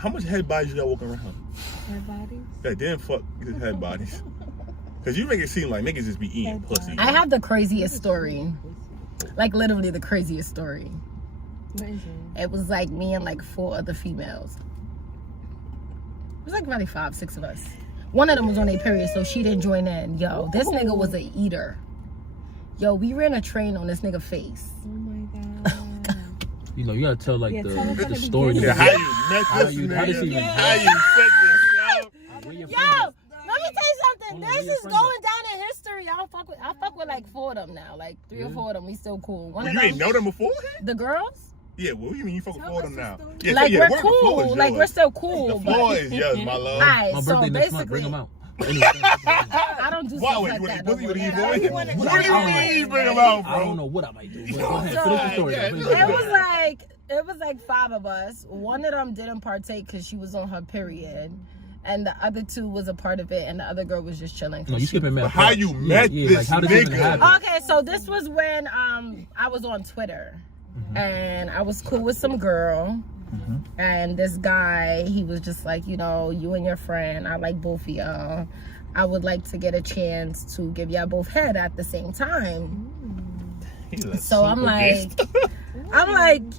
How much head bodies you got walking around? Head bodies? Yeah, damn fuck his head bodies. Because you make it seem like niggas just be eating pussy. I have the craziest story. Like, literally the craziest story. What is it? It was like me and like 4 other females. It was like probably 5, 6 of us. One of them was on a period, so she didn't join in. Yo, this nigga was a eater. Yo, we ran a train on this nigga face. Oh my god. You know, you gotta tell like the story. Yeah, how you met this nigga? How you set this up? Yo, let me tell you something. This is going down in history. I fuck with like 4 of them now. Like 3 or 4 of them. We still cool. One of You them, ain't know them before? The girls? Yeah, what do you mean you fuck with 4 of them now? Yeah, Like, yeah, we're cool. Like, we're still cool. The floor is yours, my love. Alright, My so birthday next month. basically, Bring them out. I don't do Why stuff would like you that. want to no eat, more. boy? What do you mean bring them out, bro? I don't know what I might do. But go ahead, So, finish the story. it was like 5 of us. One of them didn't partake because she was on her period, and the other 2 was a part of it, and the other girl was just chilling. No, you skipping mad. How you met this like, how did this even nigga? happen? Okay, so this was when I was on Twitter, and I was cool with some girl, and this guy, he was just like, you know, you and your friend, I like both of y'all. I would like to get a chance to give y'all both head at the same time. So I'm like,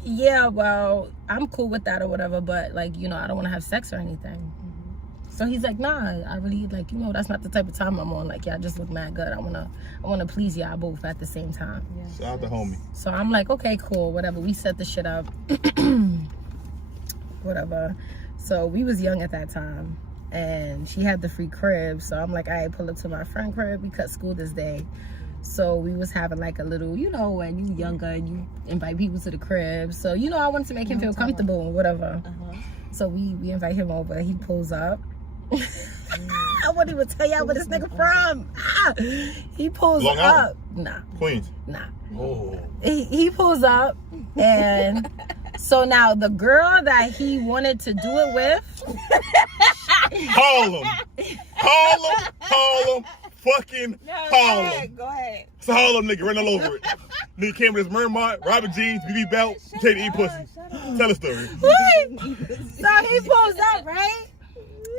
yeah, well, I'm cool with that or whatever, but like, you know, I don't want to have sex or anything. So he's like, nah, I really, like, you know, that's not the type of time I'm on. Like, y'all just look mad good. I wanna please y'all both at the same time. Shout out the homie. So I'm like, okay, cool, whatever. We set the shit up. Whatever. So we was young at that time, and she had the free crib. So I'm like, all right, pull up to my friend crib. We cut school this day. So we was having like a little, you know, when you younger and you invite people to the crib. So, you know, I wanted to make him feel comfortable and whatever. So we invite him over. He pulls up. I wouldn't even tell y'all where this nigga from. He pulls Long up. Island? Nah. Queens. Nah. Oh. He pulls up, and so now the girl that he wanted to do it with. Harlem. Fucking Harlem. Go ahead. It's a Harlem nigga, run all over it. Nigga came with his Mermont, Robert jeans, BB belt, take to eat pussy. Tell the story. So he pulls up, right?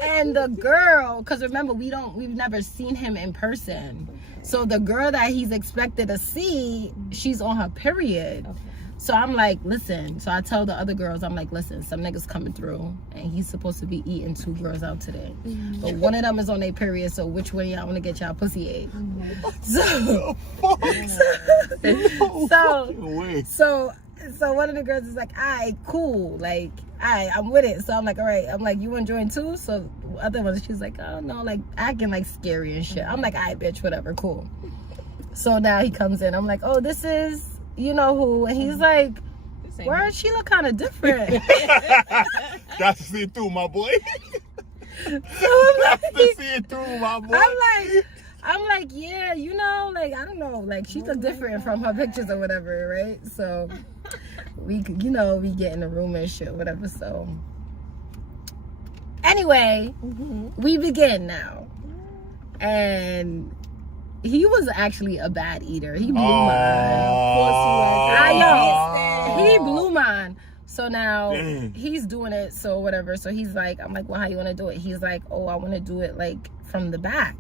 And the girl, because remember, we've never seen him in person. So the girl that he's expected to see, she's on her period. Okay. So I'm like, listen. So I tell the other girls, I'm like, listen, some niggas coming through, and he's supposed to be eating 2 girls out today. But one of them is on their period, so which way y'all want to get y'all pussy ate? So one of the girls is like, all right, cool. Like, all right, I'm with it. So I'm like, all right. I'm like, you enjoying too? So the other one, she's like, oh no, like acting like scary and shit. I'm like, all right, bitch, whatever, cool. So now he comes in. I'm like, oh, this is, you know who? And he's like, word, she look kind of different. Got to see it through, my boy. So I'm like, Got to see it through, my boy. I'm like, yeah, you know, like, I don't know, like, she look different from her pictures or whatever, right? So we, you know, we get in the room and shit, whatever. So anyway, we begin now, and he was actually a bad eater. He blew mine. Of course he was. He blew mine. So now he's doing it. So whatever. So he's like, I'm like, well, how you want to do it? He's like, oh, I want to do it like from the back.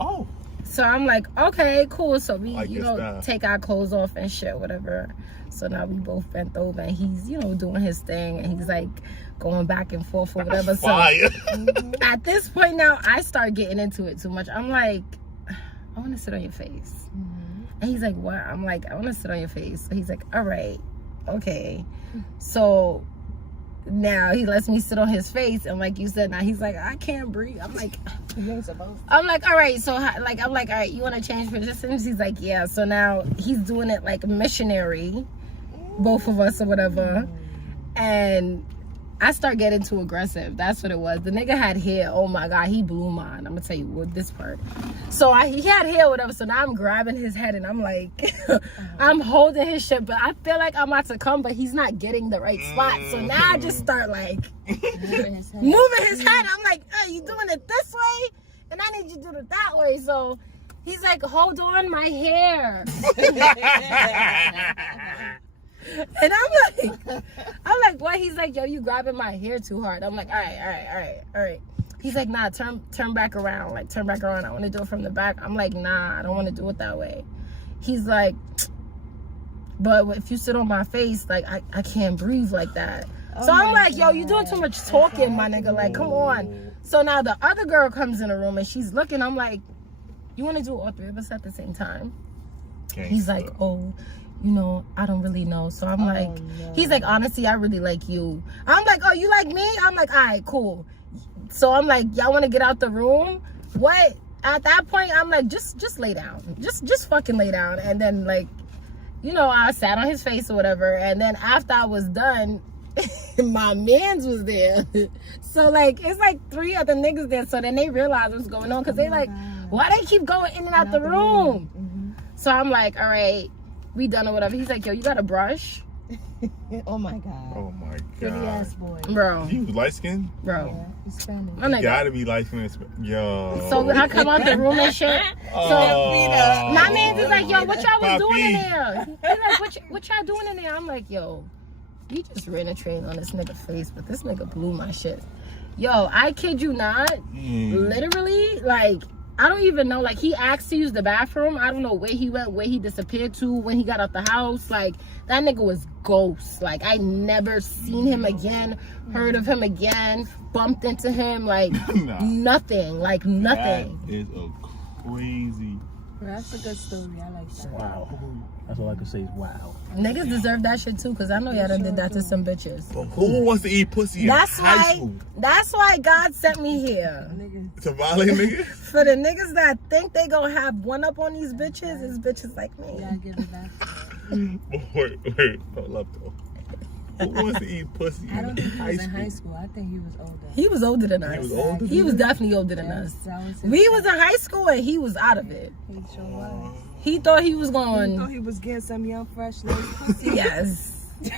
Oh. So I'm like, okay, cool. So we, like, you know, take our clothes off and shit, whatever. So now we both bent over, and he's, you know, doing his thing, and he's like going back and forth or whatever. So at this point now, I start getting into it too much. I'm like, I want to sit on your face. And he's like, what? I'm like, I want to sit on your face. So he's like, all right, okay. So now he lets me sit on his face, and like you said, now he's like, I can't breathe. I'm like, all right, so like, I'm like, all right, you want to change positions? He's like, yeah. So now he's doing it like missionary, both of us or whatever, and I start getting too aggressive. That's what it was. The nigga had hair. Oh my God, he blew mine. I'm gonna tell you what this part. So he had hair, whatever. So now I'm grabbing his head, and I'm like, I'm holding his shit, but I feel like I'm about to come, but he's not getting the right spot. So now I just start like moving his head. I'm like, you doing it this way, and I need you to do it that way. So he's like, hold on, my hair. And I'm like, what? He's like, yo, you grabbing my hair too hard. I'm like, all right. He's like, nah, turn back around. Like, turn back around. I want to do it from the back. I'm like, nah, I don't want to do it that way. He's like, but if you sit on my face, like, I can't breathe like that. So I'm like, yo, you doing too much talking, my nigga. Like, come on. So now the other girl comes in the room and she's looking. I'm like, you want to do all three of us at the same time? He's like, oh, you know, I don't really know. So I'm like, he's like, honestly, I really like you. I'm like, oh, you like me? I'm like, all right, cool. So I'm like, y'all want to get out the room? What? At that point, I'm like, just lay down. Just fucking lay down. And then, like, you know, I sat on his face or whatever. And then after I was done, my mans was there. So, like, it's like 3 other niggas there. So then they realized what's going on. Because they like, why they keep going in and out the room? So I'm like, all right, we done or whatever. He's like, yo, you got a brush? Oh my god. Pretty ass boy. Bro. You light skinned? Bro. Yeah, he's Spanish. I'm like, gotta be light skinned. Yo. so when I come out the room and shit, so my man's is like, yo, what y'all was doing in there? He's like, what y'all doing in there? I'm like, yo, you just ran a train on this nigga face, but this nigga blew my shit. Yo, I kid you not, literally, like, I don't even know, like, he asked to use the bathroom. I don't know where he went, where he disappeared to, when he got out the house. Like, that nigga was ghost. Like, I never seen him again, heard of him again, bumped into him, like, nothing. Like, nothing. That is a crazy. That's a good story. I like that. Wow. That's all I can say is wow. Niggas deserve that shit too, because I know y'all done did that to some bitches. But who wants to eat pussy in high school? That's why God sent me here. To violate niggas? For the niggas that think they gonna have one up on these bitches, is bitches like me. Yeah, give it back. Wait, hold up though. Who wants to eat pussy I don't think he was in high school? school. I think he was older. He was older than us. He was older? He was definitely older than us. We was in high school and he was out of it. He sure was. He thought he was He going. thought he was getting some young, fresh little pussy. Yes. He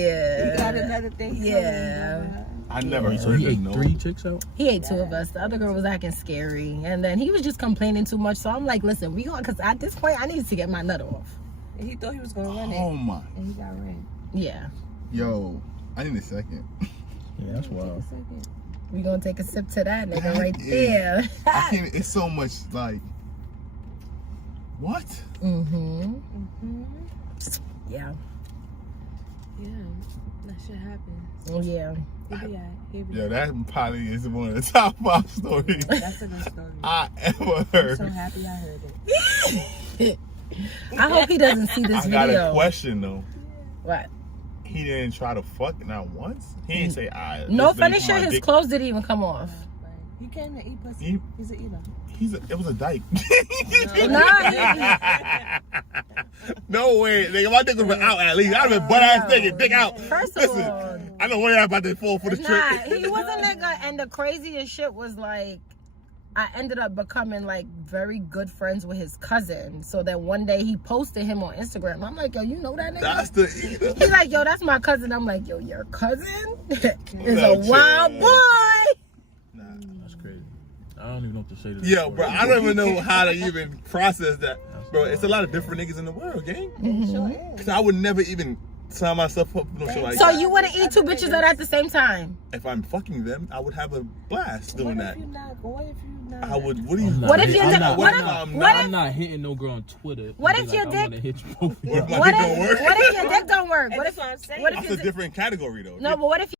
Yeah. got another thing. Yeah. I never So heard he of ate no. 3 chicks out? He ate 2 of us. The other girl was acting scary, and then he was just complaining too much. So I'm like, listen, we going, because at this point I needed to get my nut off. And he thought he was going to run it. Oh my. And he got ran. Yeah. Yo, I need a second. Yeah, that's wild. We gonna take a sip to that nigga That right is- there. I can't. It's so much like. What? Mm-hmm. Yeah. Yeah, that shit happened. Oh yeah. He'll be alright. He'll be Yeah, alright. that probably is one of the top 5 stories That's a good story. I ever I'm heard. so happy I heard it. I hope he doesn't see this I got video. a question though. What? He didn't try to fuck not once. He didn't say, "I." No funny shit. His clothes didn't even come off. Right. He came to eat pussy. He- He's an eater. It was a dyke. No way, nigga. My dick would have been out at least. I'd have been butt ass nigga, dick out. First of Listen, all, I don't worry about that fall for the nah, trick. he was a nigga, and the craziest shit was like, I ended up becoming like very good friends with his cousin. So that one day he posted him on Instagram. I'm like, yo, you know that nigga? That's the eater. He's like, yo, that's my cousin. I'm like, yo, your cousin is No a wild chance. boy. That's crazy. I don't even know what to say to this. Yo, bro, I don't even know how to even process that. Bro, it's a lot of different niggas in the world, gang. Sure is. Because I would never even sign myself up for no shit like So that. you wouldn't eat 2 bitches out at the same time? If I'm fucking them, I would have a blast doing What that. if you're not? What if you're not? I would. What do you? I'm not What if hit- you I'm did- not- what I'm if- not- what I'm if- not hitting no girl on Twitter. What and if be your like, dick- I want to hit you both What if my What dick if, don't work? what if your dick don't work? What if, That's what I'm saying. what if That's your a dick, different category though. no, but what if